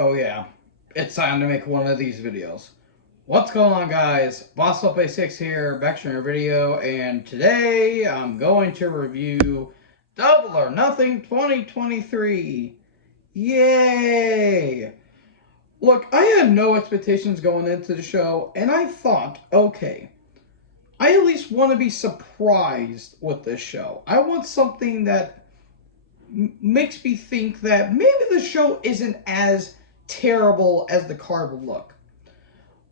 Oh yeah, it's time to make one of these videos. What's going on, guys? Boss Up A6 here, back to your video, and today I'm going to review Double or Nothing 2023. Yay! Look, I had no expectations going into the show, and I thought, okay, I at least want to be surprised with this show. I want something that makes me think that maybe the show isn't as terrible as the card would look.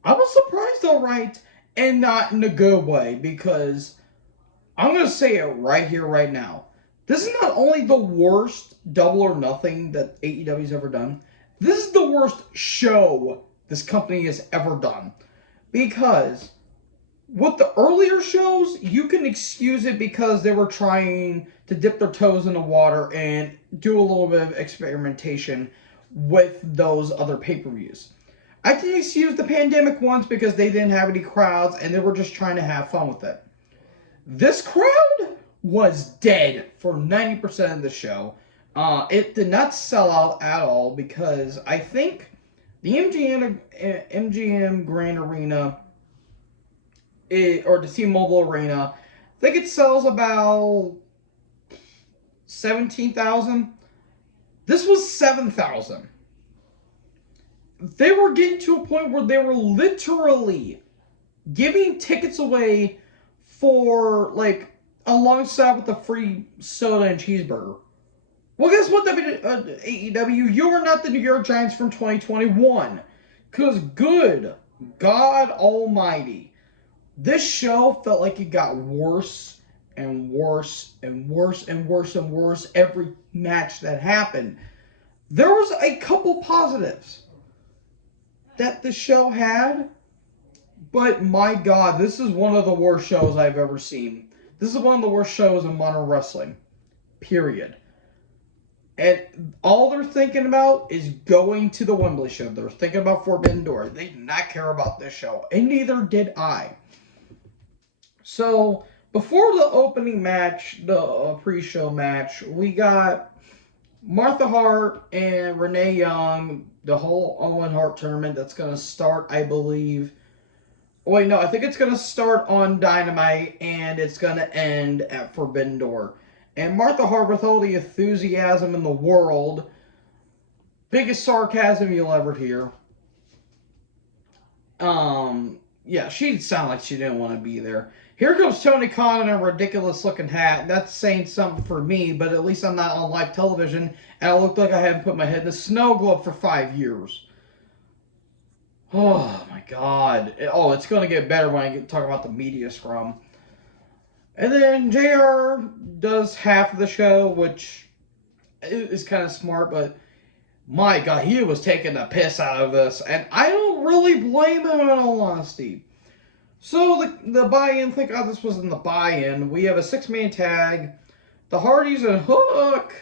I was surprised, alright, and not in a good way, because I'm going to say it right here, right now. This is not only the worst Double or Nothing that AEW's ever done, this is the worst show this company has ever done. Because with the earlier shows, you can excuse it because they were trying to dip their toes in the water and do a little bit of experimentation with those other pay-per-views. I can excuse the pandemic ones because they didn't have any crowds and they were just trying to have fun with it. This crowd was dead for 90% of the show. It did not sell out at all because I think the MGM Grand Arena or the T-Mobile Arena, I think it sells about 17,000. This was 7,000. They were getting to a point where they were literally giving tickets away for, like, alongside with the free soda and cheeseburger. Well, guess what, AEW? You are not the New York Giants from 2021. Because good God almighty, this show felt like it got worse and worse and worse and worse and worse every match that happened. There was a couple positives that the show had, but my God, this is one of the worst shows I've ever seen. This is one of the worst shows in modern wrestling, period. And all they're thinking about is going to the Wembley show. They're thinking about Forbidden Door. They did not care about this show, and neither did I. So, before the opening match, the pre-show match, we got Martha Hart and Renee Young, the whole Owen Hart tournament that's going to start, I believe. Wait, no, I think it's going to start on Dynamite and it's going to end at Forbidden Door. And Martha Hart, with all the enthusiasm in the world, biggest sarcasm you'll ever hear. Yeah, she sounded like she didn't want to be there. Here comes Tony Khan in a ridiculous looking hat. That's saying something for me, but at least I'm not on live television, and I looked like I hadn't put my head in a snow globe for 5 years. Oh my God. Oh, it's going to get better when I talk about the media scrum. And then JR does half of the show, which is kind of smart, but my God, he was taking the piss out of this, and I don't really blame him in all honesty. So the buy-in, thank God this wasn't the buy-in. We have a 6-man tag. The Hardys and Hook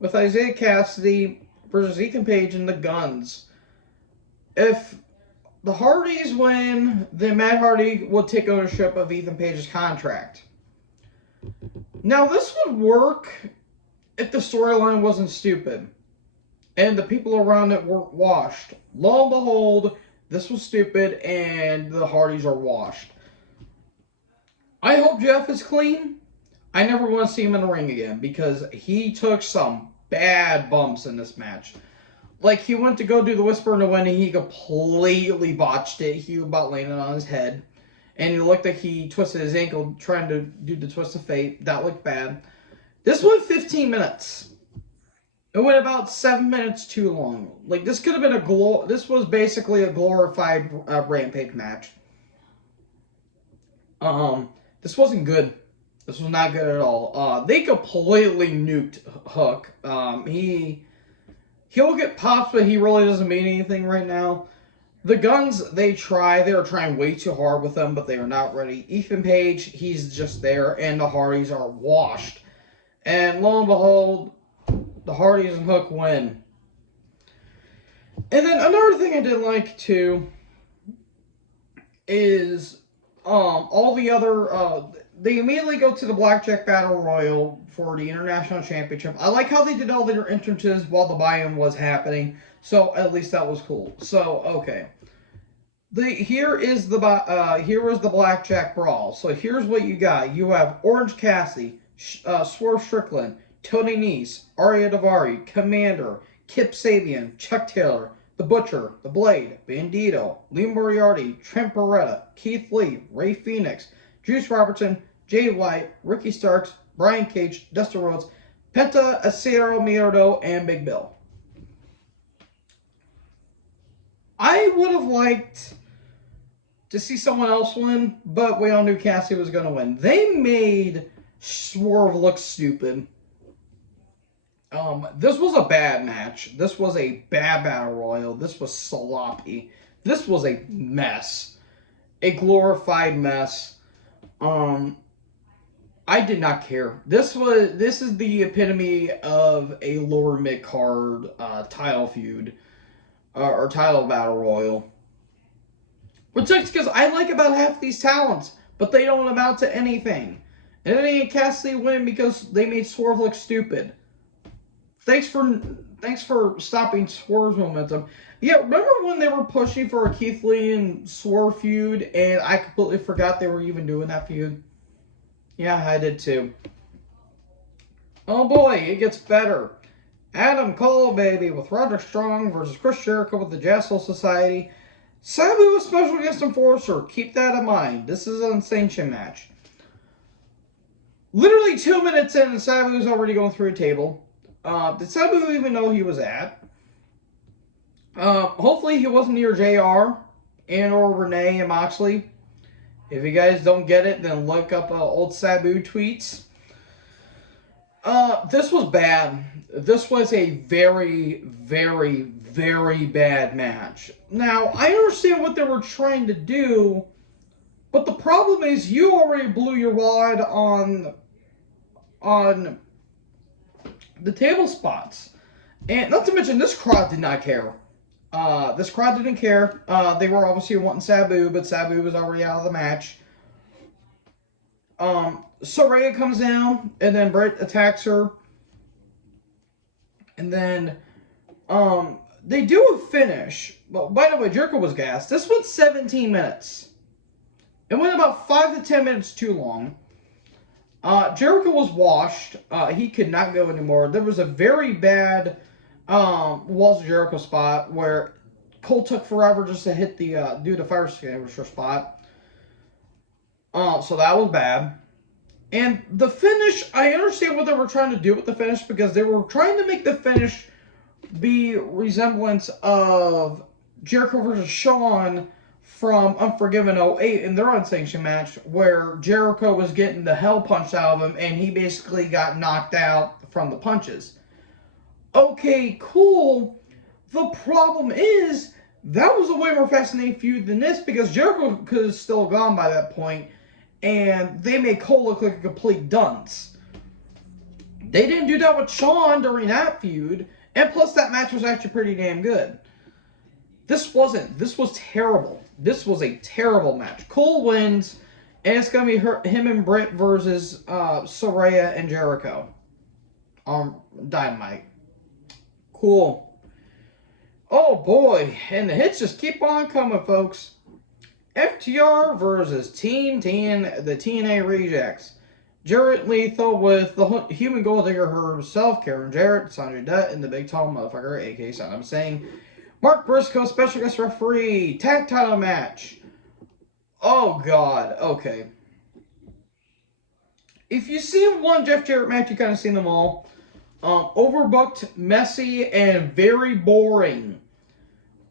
with Isaiah Cassidy versus Ethan Page and the Guns. If the Hardys win, then Matt Hardy will take ownership of Ethan Page's contract. Now, this would work if the storyline wasn't stupid and the people around it weren't washed. Lo and behold, this was stupid and the Hardys are washed. I hope Jeff is clean. I never want to see him in the ring again because he took some bad bumps in this match. Like, he went to go do the Whisper in the Wind and he completely botched it. He about landed on his head. And it looked like he twisted his ankle trying to do the Twist of Fate. That looked bad. This went 15 minutes. It went about 7 minutes too long. Like, this could have been this was basically a glorified Rampage match. This wasn't good. This was not good at all. They completely nuked Hook. He'll get pops, but he really doesn't mean anything right now. The Guns, they are trying way too hard with them, but they are not ready. Ethan Page, he's just there, and the Hardys are washed. And lo and behold, the Hardys and Hook win. And then another thing I did like too is all the other they immediately go to the Blackjack Battle Royal for the International Championship. I like how they did all their entrances while the buy-in was happening, so at least that was cool. So, okay. Here is the Blackjack Brawl. So here's what you got. You have Orange Cassidy, Swerve Strickland, Tony Nese, Arya Daivari, Commander, Kip Sabian, Chuck Taylor, The Butcher, The Blade, Bandito, Lee Moriarty, Trent Beretta, Keith Lee, Ray Phoenix, Juice Robertson, Jay White, Ricky Starks, Brian Cage, Dustin Rhodes, Penta, Acero Miedo, and Big Bill. I would have liked to see someone else win, but we all knew Cassie was going to win. They made Swerve look stupid. This was a bad match. This was a bad battle royal. This was sloppy. This was a mess. A glorified mess. I did not care. This is the epitome of a lower mid card title feud or title battle royal. Which sucks because I like about half these talents, but they don't amount to anything. And then they Cassidy win because they made Swerve look stupid. Thanks for stopping Swerve's momentum. Yeah, remember when they were pushing for a Keith Lee and Swerve feud, and I completely forgot they were even doing that feud? Yeah, I did too. Oh boy, it gets better. Adam Cole, baby, with Roderick Strong versus Chris Jericho with the Jassel Society. Sabu is Special Guest Enforcer. Keep that in mind. This is an unsanctioned match. Literally 2 minutes in, and Sabu's already going through a table. Did Sabu even know he was at? Hopefully he wasn't near JR and or Renee and Moxley. If you guys don't get it, then look up old Sabu tweets. This was bad. This was a very, very, very bad match. Now, I understand what they were trying to do, but the problem is you already blew your wad on the table spots. And not to mention, this crowd did not care. This crowd didn't care. They were obviously wanting Sabu, but Sabu was already out of the match. Saraya comes down, and then Britt attacks her. And then, they do a finish. Well, by the way, Jericho was gassed. This went 17 minutes. It went about 5 to 10 minutes too long. Jericho was washed. He could not go anymore. There was a very bad Walls of Jericho spot where Cole took forever just to hit the do the fire extinguisher spot. So that was bad. And the finish, I understand what they were trying to do with the finish because they were trying to make the finish be resemblance of Jericho versus Shawn from Unforgiven 08 in their unsanctioned match where Jericho was getting the hell punched out of him and he basically got knocked out from the punches. Okay, cool. The problem is that was a way more fascinating feud than this because Jericho could have still gone by that point and they made Cole look like a complete dunce. They didn't do that with Shawn during that feud, and plus that match was actually pretty damn good. This wasn't. This was terrible. This was a terrible match. Cole wins, and it's going to be him and Britt versus Saraya and Jericho on Dynamite. Cool. Oh boy, and the hits just keep on coming, folks. FTR versus the TNA Rejects. Jarrett Lethal with the Human Gold Digger herself, Karen Jarrett, Sanjay Dutt, and the Big Tall Motherfucker, a.k.a. Son of Saying. Mark Briscoe, special guest referee, tag title match. Oh god, okay. If you've seen one Jeff Jarrett match, you kind of seen them all. Overbooked, messy, and very boring.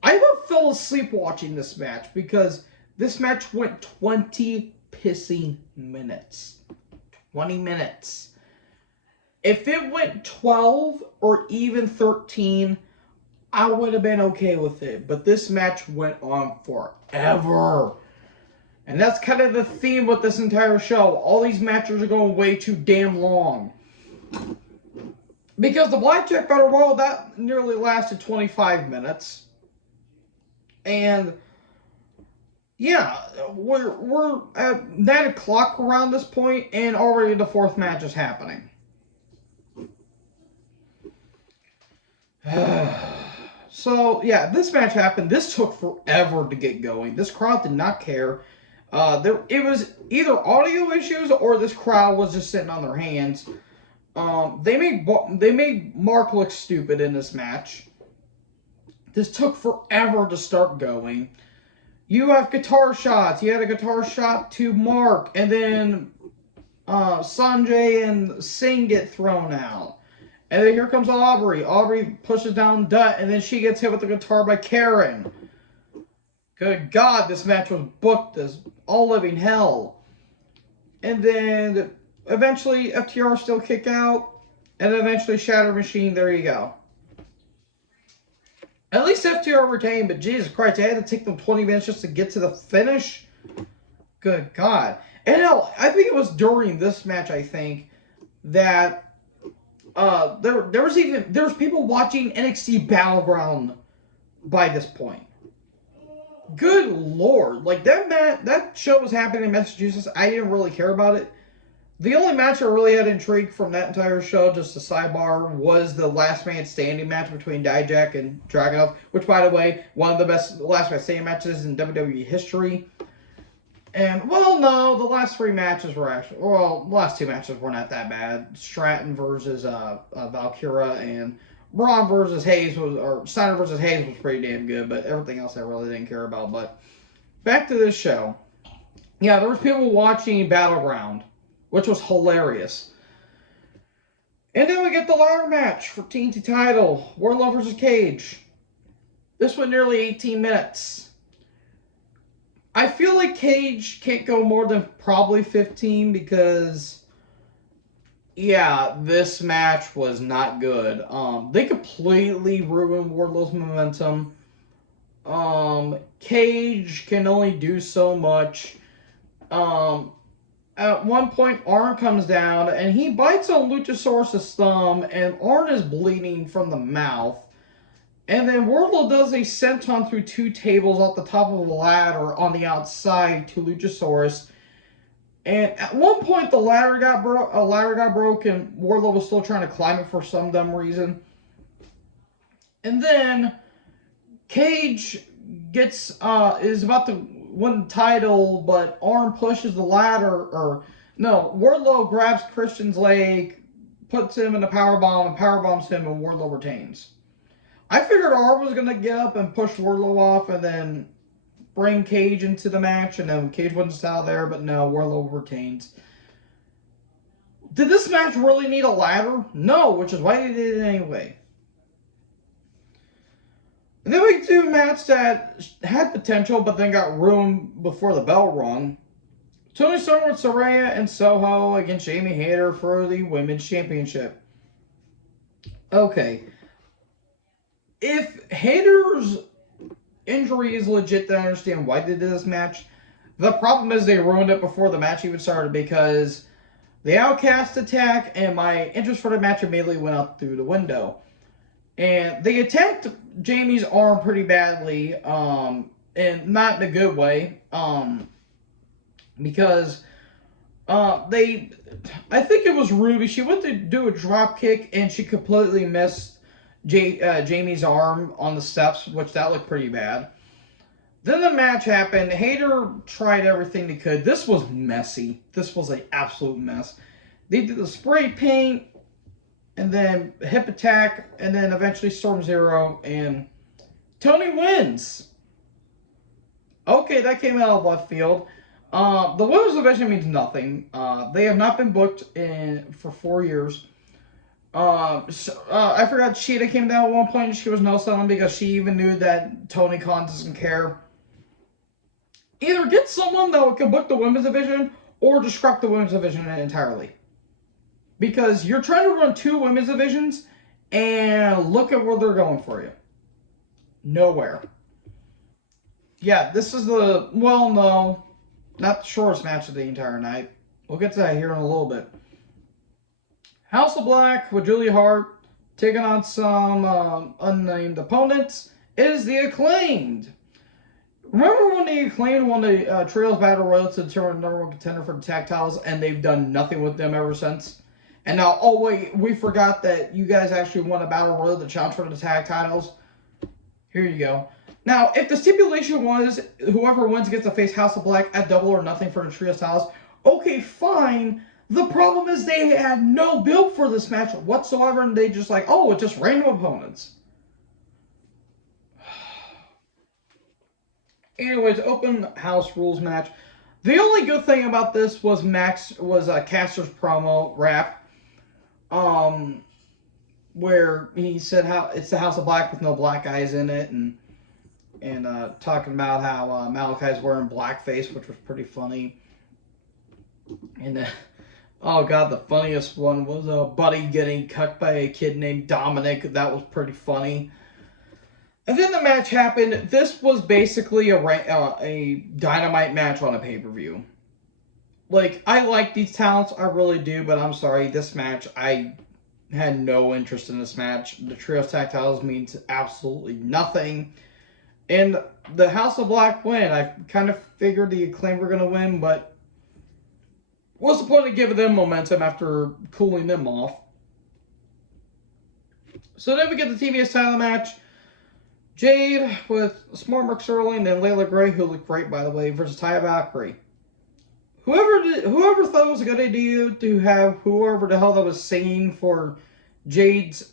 I about fell asleep watching this match because this match went 20 pissing minutes. 20 minutes. If it went 12 or even 13, I would have been okay with it. But this match went on forever. And that's kind of the theme with this entire show. All these matches are going way too damn long. Because the Blackjack Battle Royal, that nearly lasted 25 minutes. And Yeah, we're at 9 o'clock around this point, and already the fourth match is happening. So yeah, this match happened. This took forever to get going. This crowd did not care. It was either audio issues or this crowd was just sitting on their hands. They made Mark look stupid in this match. This took forever to start going. You have guitar shots. You had a guitar shot to Mark, and then Sanjay and Singh get thrown out. And then here comes Aubrey. Aubrey pushes down Dutt, and then she gets hit with the guitar by Karen. Good God, this match was booked as all living hell. And then eventually FTR still kick out, and eventually Shatter Machine. There you go. At least FTR retained, but Jesus Christ, they had to take them 20 minutes just to get to the finish. Good God. And hell, I think it was during this match, I think, that there was people watching NXT Battleground by this point. Good Lord. Like that show was happening in Massachusetts. I didn't really care about it. The only match I really had intrigue from that entire show, just a sidebar, was the last man standing match between Dijak and Dragunov, which, by the way, one of the best last man standing matches in WWE history. And, well, no, the last three matches were actually, well, the last two matches were not that bad. Stratton versus Valkyra and Braun versus Hayes or Steiner versus Hayes was pretty damn good, but everything else I really didn't care about. But back to this show. Yeah, there was people watching Battleground, which was hilarious. And then we get the ladder match for TNT title, Wardlow versus Cage. This went nearly 18 minutes. I feel like Cage can't go more than probably 15 because, yeah, this match was not good. They completely ruined Wardlow's momentum. Cage can only do so much. At one point, Arn comes down and he bites on Luchasaurus' thumb, and Arn is bleeding from the mouth. And then Wardlow does a senton through two tables off the top of a ladder on the outside to Luchasaurus. And at one point, the ladder got broke, and Wardlow was still trying to climb it for some dumb reason. And then Cage is about to win the title, but Arn pushes the ladder, or no, Wardlow grabs Christian's leg, puts him in a powerbomb, and powerbombs him, and Wardlow retains. I figured Arn was going to get up and push Wardlow off and then bring Cage into the match, and then Cage wouldn't style there, but no, Wardlow retains. Did this match really need a ladder? No, which is why they did it anyway. And then we do a match that had potential, but then got ruined before the bell rung. Toni Storm with Saraya and Soho against Jamie Hayter for the Women's Championship. Okay. If Hayter's injury is legit, then I understand why they did this match. The problem is they ruined it before the match even started because the Outcast attack and my interest for the match immediately went out through the window. And they attacked Jamie's arm pretty badly, and not in a good way, because I think it was Ruby. She went to do a drop kick and she completely missed Jamie's arm on the steps, which that looked pretty bad. Then the match happened. Hayter tried everything they could. This was messy. This was an absolute mess. They did the spray paint, and then hip attack, and then eventually Storm Zero, and Tony wins. Okay, that came out of left field. The women's division means nothing. They have not been booked for 4 years. I forgot Sheeta came down at one point and she was no selling because she even knew that Tony Khan doesn't care. Either get someone that can book the women's division or just scrap the women's division entirely. Because you're trying to run two women's divisions and look at where they're going for you. Nowhere. Yeah, this is not the shortest match of the entire night. We'll get to that here in a little bit. House of Black with Julia Hart taking on some unnamed opponents is the Acclaimed. Remember when they claimed won the Trios Battle Royal to determine the number one contender for the tag titles, and they've done nothing with them ever since? And now, oh wait, we forgot that you guys actually won a Battle Royal to challenge for the tag titles. Here you go. Now, if the stipulation was whoever wins gets to face House of Black at Double or Nothing for the Trios titles, okay, fine. The problem is they had no build for this match whatsoever, and they just like, oh, it's just random opponents. Anyways, open house rules match. The only good thing about this was Caster's promo rap, where he said how it's the House of Black with no black guys in it, and talking about how Malachi's wearing blackface, which was pretty funny. And oh god, the funniest one was Buddy getting cut by a kid named Dominic. That was pretty funny. And then the match happened. This was basically a Dynamite match on a pay-per-view. Like, I like these talents, I really do, but I'm sorry, this match, I had no interest in this match. The Trios Tag Titles means absolutely nothing. And the House of Black win. I kind of figured the Acclaim were going to win, but what's the point of giving them momentum after cooling them off? So then we get the TBS title match. Jade with Smart Mark Sterling and Layla Gray, who looked great, by the way, versus Taya Valkyrie. Whoever thought it was a good idea to have whoever the hell that was singing for Jade's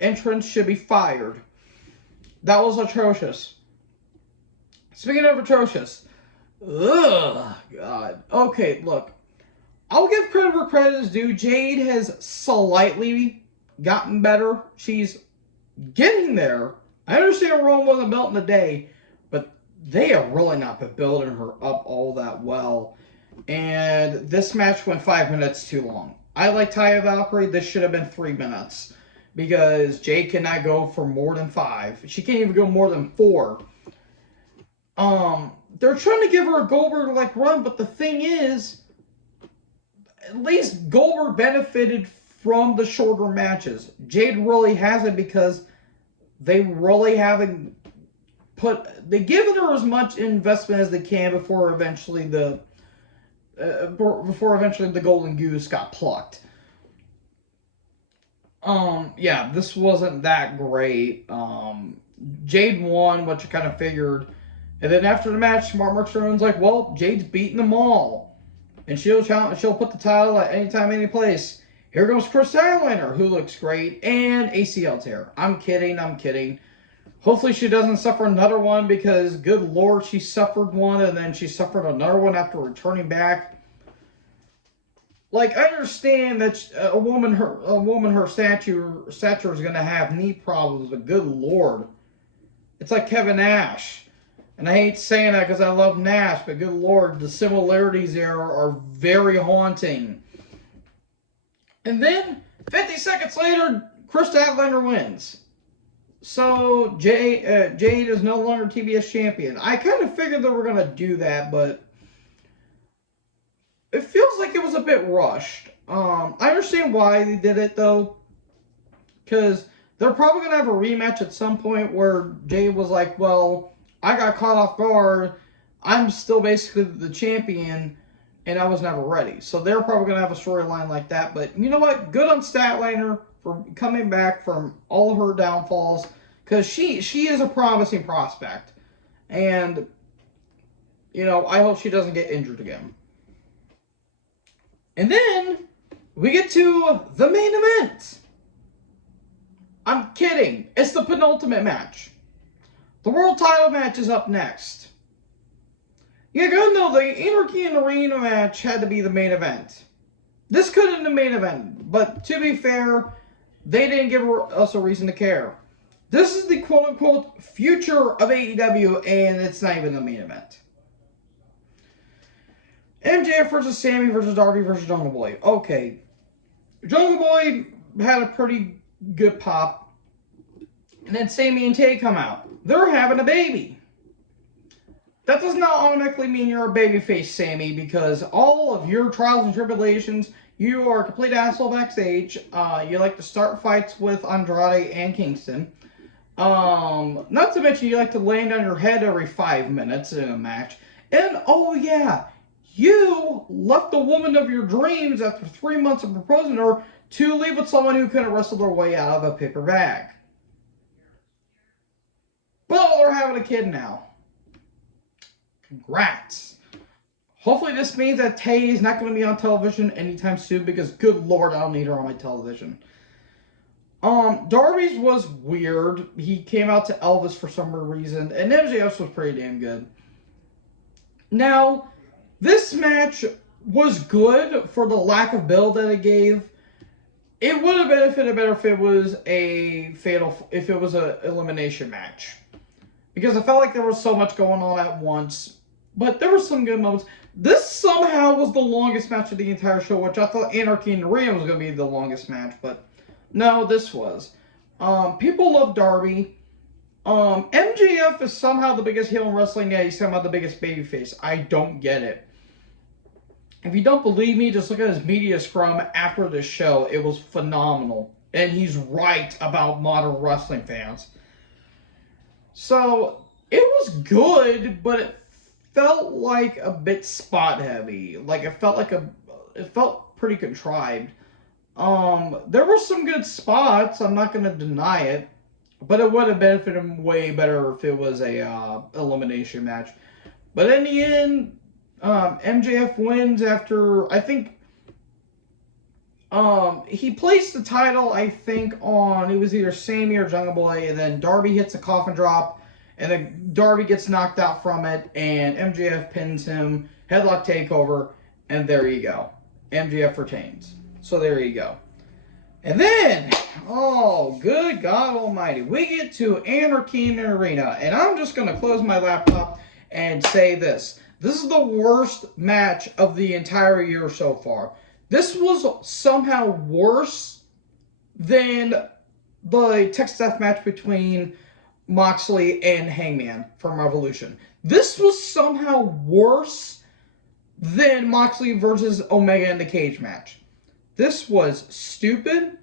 entrance should be fired. That was atrocious. Speaking of atrocious, ugh, God. Okay, look, I'll give credit where credit is due. Jade has slightly gotten better. She's getting there. I understand Rome wasn't built in a day, but they have really not been building her up all that well. And this match went 5 minutes too long. I like Taya Valkyrie. This should have been 3 minutes because Jade cannot go for more than 5. She can't even go more than 4. They're trying to give her a Goldberg-like run, but the thing is, at least Goldberg benefited from the shorter matches. Jade really hasn't because they really haven't they've given her as much investment as they can before eventually the golden goose got plucked. Yeah, this wasn't that great. Jade won, which I kind of figured. And then after the match, Smart Mark Sterling's like, well, Jade's beating them all. And she'll put the title at any time, any place. Here goes Chris Statlander, who looks great, and ACL tear. I'm kidding. Hopefully she doesn't suffer another one because, good lord, she suffered one and then she suffered another one after returning back. Like, I understand that a woman her stature is going to have knee problems, but good lord. It's like Kevin Nash. And I hate saying that because I love Nash, but good lord, the similarities there are very haunting. And then, 50 seconds later, Chris Statlander wins. So, Jade is no longer TBS champion. I kind of figured they were going to do that, but it feels like it was a bit rushed. I understand why they did it, though, because they're probably going to have a rematch at some point where Jade was like, well, I got caught off guard. I'm still basically the champion, and I was never ready. So they're probably going to have a storyline like that. But you know what? Good on Statlander for coming back from all of her downfalls, because she is a promising prospect. And, you know, I hope she doesn't get injured again. And then we get to the main event. I'm kidding. It's the penultimate match. The world title match is up next. You gotta know the Anarchy in the Arena match had to be the main event. This could have been the main event, but to be fair, they didn't give us a reason to care. This is the quote-unquote future of AEW, and it's not even the main event. MJF versus Sammy versus Darby versus Jungle Boy. Okay. Jungle Boy had a pretty good pop. And then Sammy and Tay come out. They're having a baby. That does not automatically mean you're a babyface, Sammy, because all of your trials and tribulations, you are a complete asshole backstage. You like to start fights with Andrade and Kingston. Not to mention you like to land on your head every 5 minutes in a match. And oh yeah, you left the woman of your dreams after 3 months of proposing to her to leave with someone who couldn't wrestle their way out of a paper bag. But they're having a kid now. Congrats. Hopefully this means that Tay is not going to be on television anytime soon because good lord, I don't need her on my television. Darby's was weird. He came out to Elvis for some reason, and MJF's was pretty damn good. Now, this match was good for the lack of build that it gave. It would have benefited better if it was if it was an elimination match. Because I felt like there was so much going on at once. But there were some good moments. This somehow was the longest match of the entire show, which I thought Anarchy in the Arena was going to be the longest match, but no, this was. People love Darby. MJF is somehow the biggest heel in wrestling, yet he's somehow the biggest babyface. I don't get it. If you don't believe me, just look at his media scrum after the show. It was phenomenal. And he's right about modern wrestling fans. So, it was good, but it felt like a bit spot heavy. Like, it felt pretty contrived. There were some good spots, I'm not going to deny it. But it would have benefited him way better if it was a elimination match. But in the end, MJF wins after, I think, he placed the title, I think, on, it was either Sammy or Jungle Boy, and then Darby hits a coffin drop, and then Darby gets knocked out from it, and MJF pins him, headlock takeover, and there you go. MJF retains. So there you go. And then, oh, good God Almighty, we get to Anarchy in the Arena, and I'm just going to close my laptop and say this. This is the worst match of the entire year so far. This was somehow worse than the Texas Death match between Moxley and Hangman from Revolution. This was somehow worse than Moxley versus Omega in the cage match. This was stupid.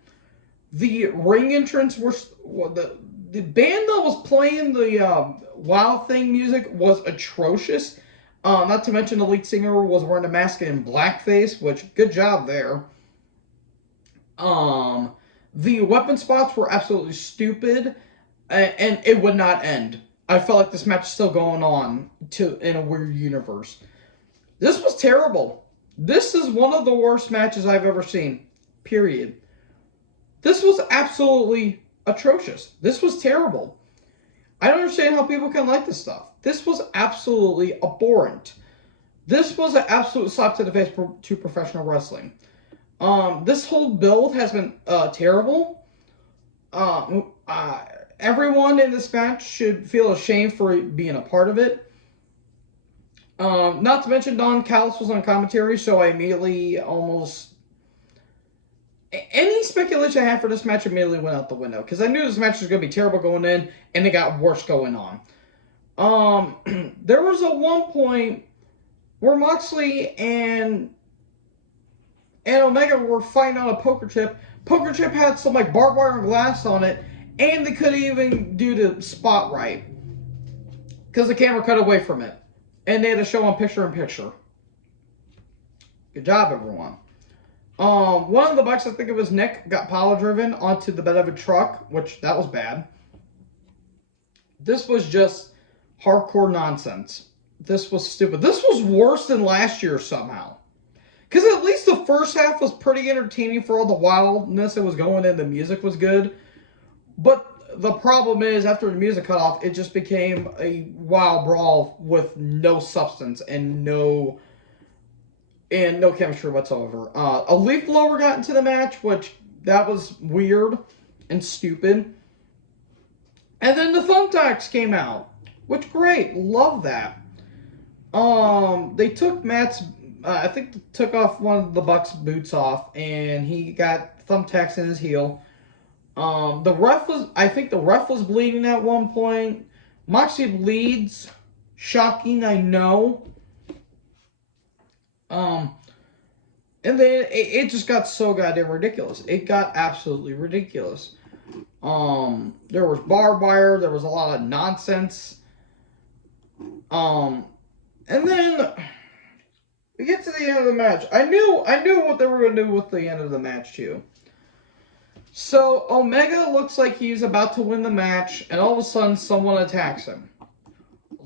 The ring entrance was the band that was playing the Wild Thing music was atrocious. Not to mention the lead singer was wearing a mask in blackface, which good job there. The weapon spots were absolutely stupid, and it would not end. I felt like this match is still going on in a weird universe. This was terrible. This is one of the worst matches I've ever seen. Period. This was absolutely atrocious. This was terrible. I don't understand how people can like this stuff. This was absolutely abhorrent. This was an absolute slap to the face to professional wrestling. This whole build has been terrible. Everyone in this match should feel ashamed for being a part of it. Not to mention Don Callis was on commentary, so I immediately almost... Any speculation I had for this match immediately went out the window, because I knew this match was going to be terrible going in, and it got worse going on. There was a one point where Moxley and Omega were fighting on a poker chip. Poker chip had some like barbed wire and glass on it, and they couldn't even do the spot right because the camera cut away from it, and they had to show on picture-in-picture. Good job, everyone. One of the bikes, I think it was Nick, got power-driven onto the bed of a truck, which that was bad. This was just hardcore nonsense. This was stupid. This was worse than last year somehow. Because at least the first half was pretty entertaining for all the wildness that was going in. The music was good. But the problem is, after the music cut off, it just became a wild brawl with no substance and no chemistry whatsoever. A leaf blower got into the match, which that was weird and stupid. And then the thumbtacks came out, which great, love that. They took Matt's, I think they took off one of the Bucks' boots off, and he got thumbtacks in his heel. I think the ref was bleeding at one point. Moxley bleeds, shocking, I know. And then it just got so goddamn ridiculous. It got absolutely ridiculous. There was barbed wire. There was a lot of nonsense. And then we get to the end of the match. I knew what they were going to do with the end of the match too. So Omega looks like he's about to win the match, and all of a sudden someone attacks him.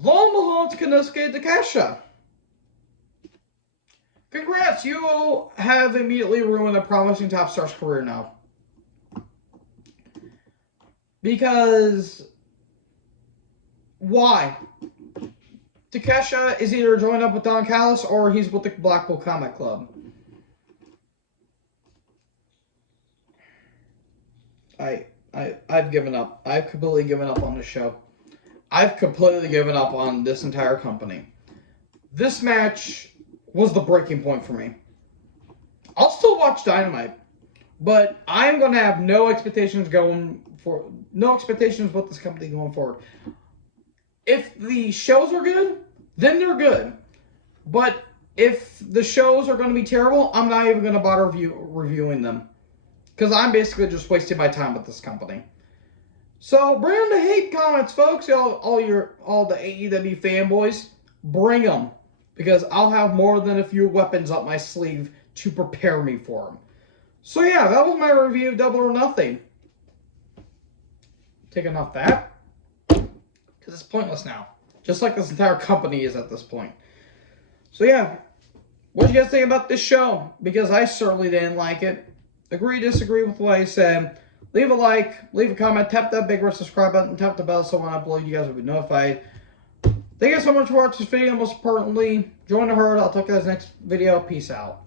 Lo and behold, it's Konosuke Takeshita. Congrats, you have immediately ruined a promising top star's career now. Because why? Takeshita is either joined up with Don Callis or he's with the Blackpool Comic Club. I've given up. I've completely given up on this show. I've completely given up on this entire company. This match was the breaking point for me. I'll still watch Dynamite, but I'm going to have no expectations with this company going forward. If the shows are good, then they're good. But if the shows are going to be terrible, I'm not even going to bother reviewing them. Because I'm basically just wasting my time with this company. So bring on the hate comments, folks. All the AEW fanboys, bring them. Because I'll have more than a few weapons up my sleeve to prepare me for them. So yeah, that was my review of Double or Nothing. Taking off that. Because it's pointless now. Just like this entire company is at this point. So yeah, what do you guys think about this show? Because I certainly didn't like it. Agree, disagree with what I said. Leave a like, leave a comment, tap that big red subscribe button, tap the bell so when I upload you guys will be notified. Thank you guys so much for watching this video. Most importantly, join the herd. I'll talk to you guys next video. Peace out.